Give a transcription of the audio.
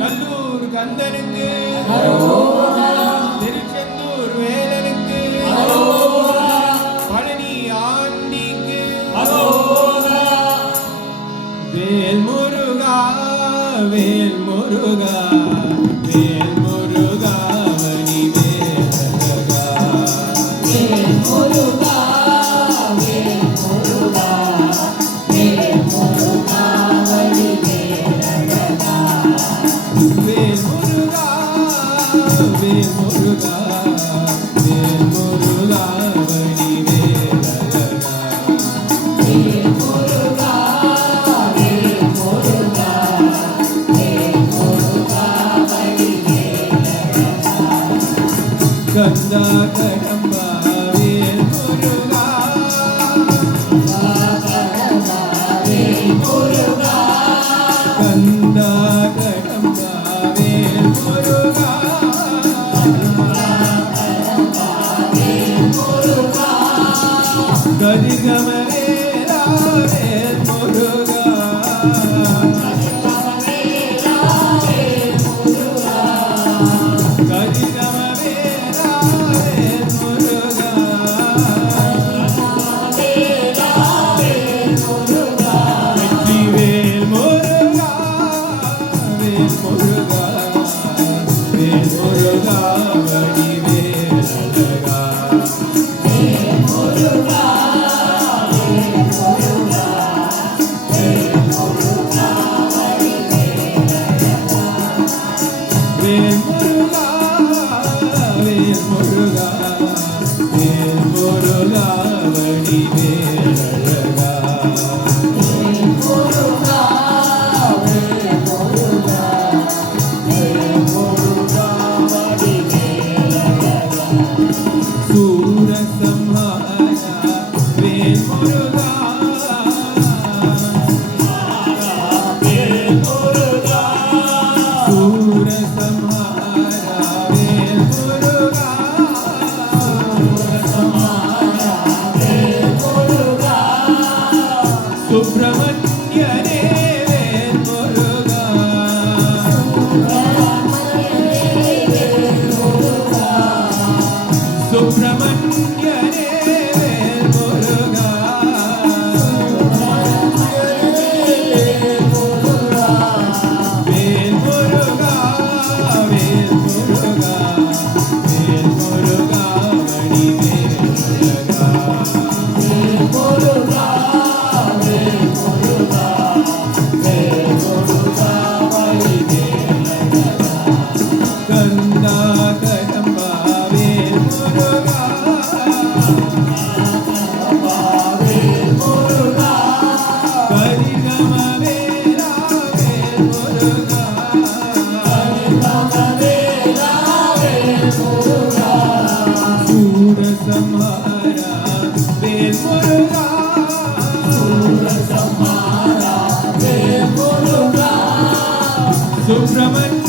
நல்லூர் கந்தனுக்கு, திருச்செந்தூர் வேலனுக்கு, பழனி ஆண்டிக்கு, வேல் முருகா வேல் முருகா வேல் முருகா வழி வேலழகா, வேல் முருகா வேல் முருகா வேல் முருகா வழி வேலழகா, வேல் முருகா வேல் முருகா வேல் முருகா வழி வேலழகா, வேல் முருகா வேல் முருகா வேல் முருகா வழி வேலழகா, கந்தா கடம்பா வேல் முருகா, வேல் முருகா, கந்தா கடம்பா வேல் முருகா, வேல் முருகா, கதிர்கம வேலா வேல் முருகா, கதிர்கம வேலா வேல் முருகா, வெற்றி வேல் முருகா வேல் முருகா வேல் முருகா வழி வேலழகா, வேல் முருகா வேல் முருகா வேல் முருகா வழி வேலழகா, வேல் முருகா வேல் முருகா வேல் முருகா வழி வேலழகா, வேல் முருகா வேல் முருகா வேல் முருகா வழி வேலழகா, சூரசம்ஹாரா வேல் முருகா, வேல் முருகா, சூரசம்ஹாரா வேல் முருகா, சூரசம்ஹாரா வேல் முருகா, சுப்பிரமணியனே வேல் முருகா, சுப்பிரமணியனே வேல் முருகா, வேல் முருகா வேல் முருகா வேல் முருகா வழி வேலழகா, வேல் முருகா வேல் முருகா வேல் முருகா வழி வேலழகா, கந்தா கடம்பா வேல் முருகா, வேல் முருகா, கரிகம வேலா வேல் முருகா, கரிகம வேலா வேல் முருகா, சூரசம்ஹாரா வேல் முருகா, சூரசம்ஹாரா வேல் முருகா, சுப்பிரமணிய